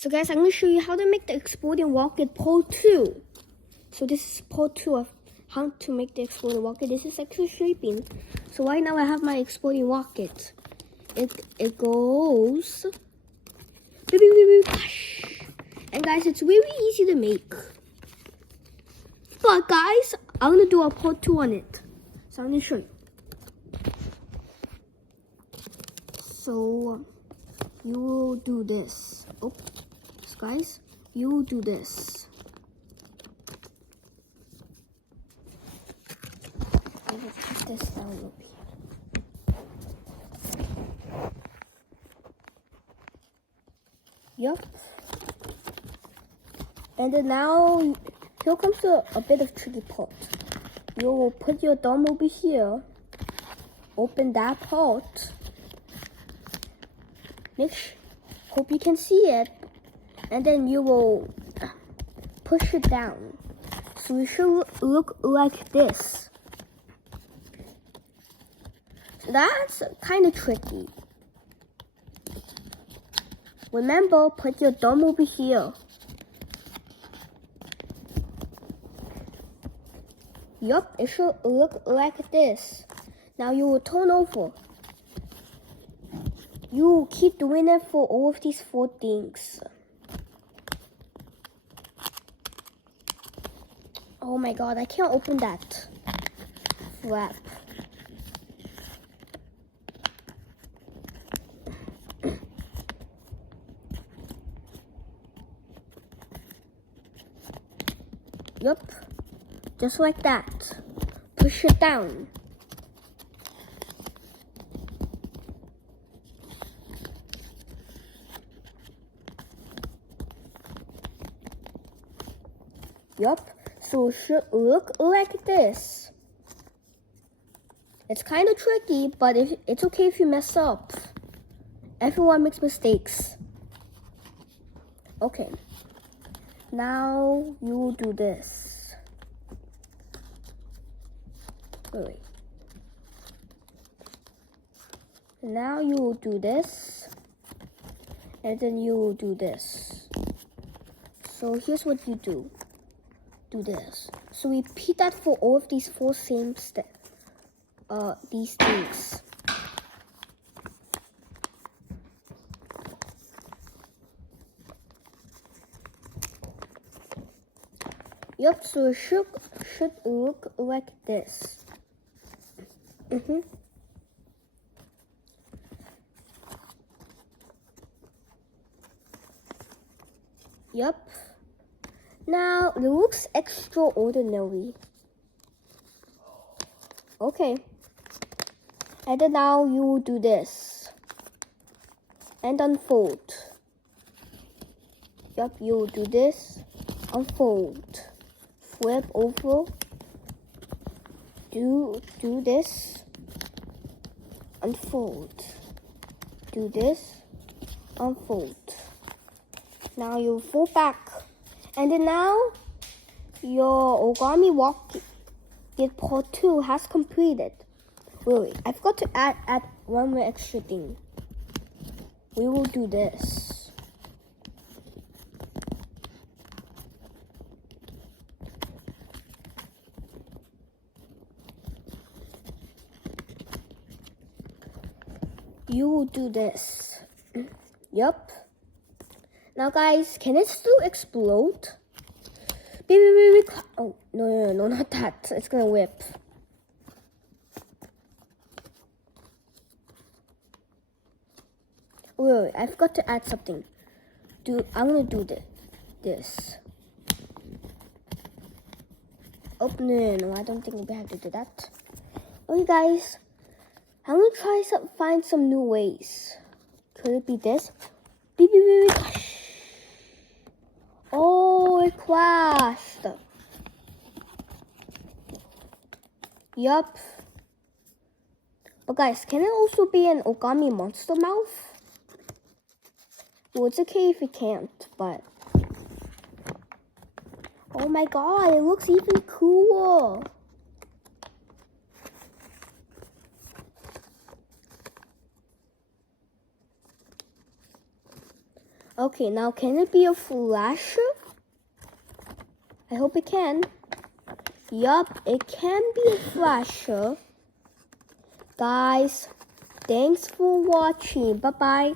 So guys, I'm going to show you how to make the exploding rocket part 2. So this is part 2 of how to make the exploding rocket. This is actually shaping. So right now I have my exploding rocket. It goes... And guys, it's really easy to make. But guys, I'm going to do a part 2 on it. So I'm going to show you. So you will do this. Oops, guys, you will do this. I'm gonna put this down over here. Yup. And then now, here comes a bit of tricky part. You will put your thumb over here. Open that part. Hope you can see it. And then you will push it down. So it should look like this. That's kind of tricky. Remember, put your thumb over here. Yup, it should look like this. Now you will turn over. You keep doing it for all of these 4 things. Oh my god, I can't open that flap. Yup, just like that. Push it down. Yup, so it should look like this. It's kind of tricky, but it's okay if you mess up. Everyone makes mistakes. Okay, now you will do this. Wait. Now you will do this, and then you will do this. So here's what you do. Do this. So repeat that for all of these 4 same steps. These things. Yup, so it should look like this. Yup. Now, it looks extraordinary. Okay. And then now you will do this. And unfold. Yup, you will do this. Unfold. Flip over. Do this. Unfold. Do this. Unfold. Now you fold back. And then now, your origami rocket part 2 has completed. Wait, I forgot to add one more extra thing. We will do this. You will do this. Yup. Now guys, can it still explode? Baby. Oh, no, not that. It's gonna whip. Wait, I forgot to add something. I'm gonna do this. Oh, no, I don't think we have to do that. Okay guys, I'm gonna try find some new ways. Could it be this? Baby. Oh, it crashed. Yup. But guys, can it also be an origami monster mouth? Well, it's okay if it can't, but... Oh my god, it looks even cooler. Okay, now can it be a flasher? I hope it can. Yup, it can be a flasher. Guys, thanks for watching. Bye-bye.